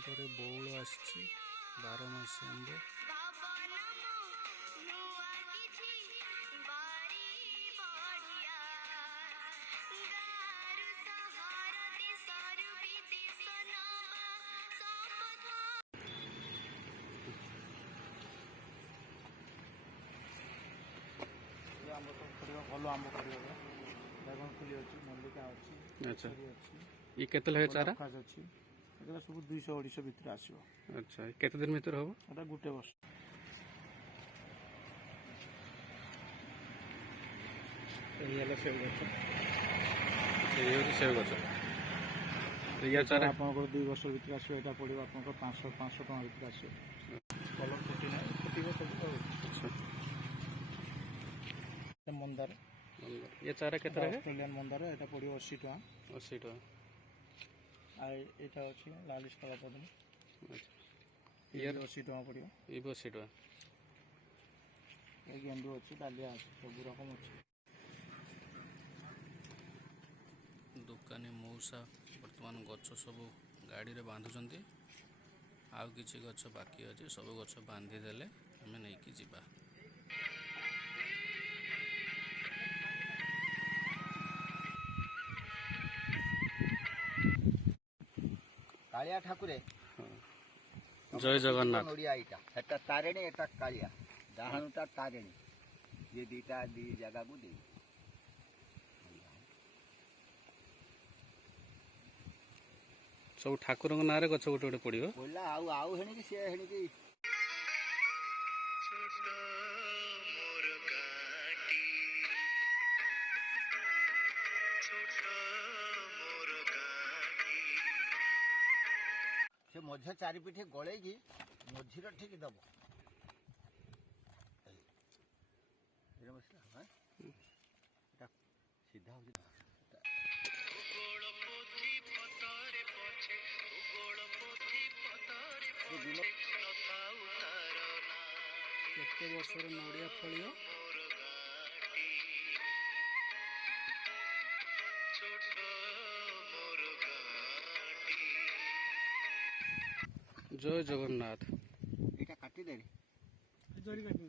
ଆମ୍ବରେ ବଉଳ ଆସିଛି, 12 ମାସି ଆମ୍ବ। आंब सब पड़ो भल आंब पड़ो ड्रागन फुली अच्छी मल्लिका अच्छी अच्छा अच्छी ये केते लगे चारा खास अच्छी ये सब 200-250 भितर आसो। अच्छा केते दिन भीतर हो एटा गोटे वर्ष ये सेव गछ ये सेव गछ या चारा आपको 2 वर्ष भितर आसो। एटा पड़ो आपको 500 टका भितर आसो। कलर फुटी ना फुटिबो सब। अच्छा मंदार ये चारा केते लगे ऑस्ट्रेलियन मंदार एटा पड़ो 80 टका 80 टका आ एटा अछि लालिश कलर पदन ये 80 टका पड़ो ये 80 टका ए गेंदू अछि डालिया अछि सब रकम अछि। दुकानी मौसा वर्तमान गछ सब गाड़ी रे बांधुचंती आउ किछि गछ बाकी अछि सब गछ बांधी देले हमें नहीं कि जिबा। कालिया ठाकुरे जय जगन्नाथ नोड़िया इटा एटा तारेणी एटा कालिया डाहानुटा तारेणी ये दीटा दी जगह को दे सब ठाकुर ना रे गछ गोटे गोटे पड़ियो बोला आउ आउ हेणी कि से हेणी कि से मध्य चारिपिठी गले कि मझीर ठीक दब सीधा केते वर्षर नड़िया फलियो जय जगन्नाथ এটা কাটি দে जरी काटी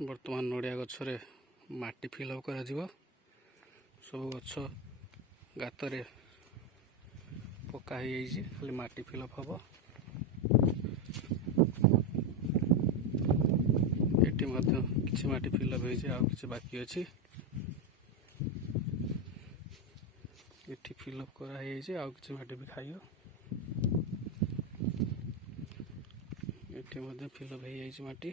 वर्तमान नड़िया गछरे माटी फिलअप करा जिवो सब गछ गातरे पका हो जाइए खाली माटी फिलअप हम एटी किसी माटी फिलअप हो बाकी अच्छी एटी फिलअप करा कि माटी भी खाइयो एटी फिलअप हो माटी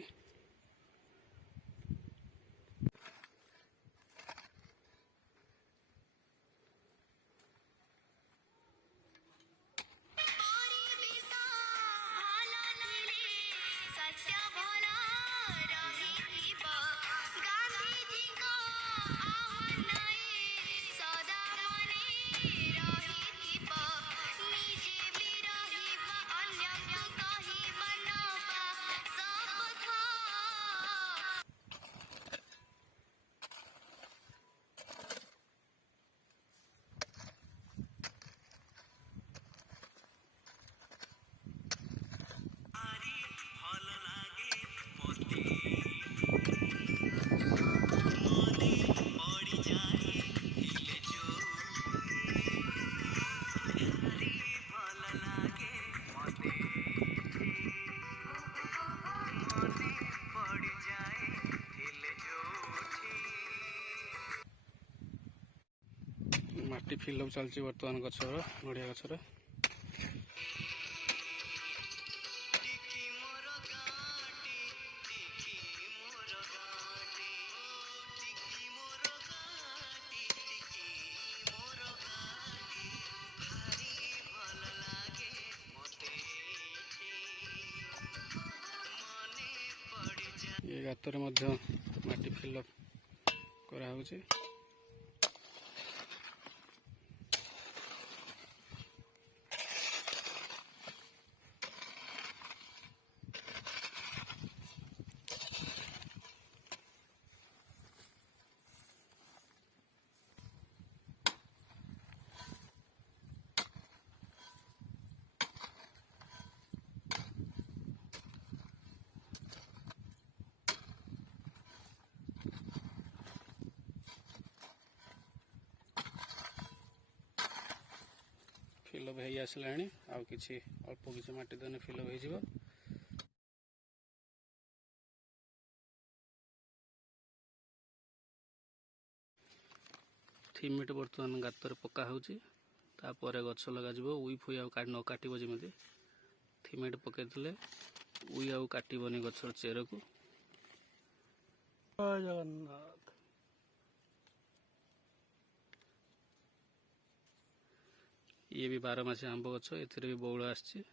माटी फिलअप चलती बर्तमान गचर नड़िया गचर ଗାତରେ ମଧ୍ୟ ମାଟି ଫିଲଅପ୍ କରାହେଉଛି। ଫିଲଅପ୍ ହେଇ ଆସିଲାଣି, ଆଉ କିଛି ଅଳ୍ପ କିଛି ମାଟି ଦେଲେ ଫିଲଅପ୍ ହେଇଯିବ। ଥିମିଟ ବର୍ତ୍ତମାନ ଗାତରେ ପକା ହେଉଛି, ତାପରେ ଗଛ ଲଗାଯିବ। ଉଇ ଫୁଇ ଆଉ ନ କାଟିବ, ଯେମିତି ଥିମିଟ ପକେଇଥିଲେ ଉଇ ଆଉ କାଟିବନି ଗଛର ଚେରକୁ। ଜୟ ଜଗନ୍ନାଥ। ଇଏ ବି 12 ମାସି ଆମ୍ବ ଗଛ, ଏଥିରେ ବି ବଉଳ ଆସିଛି।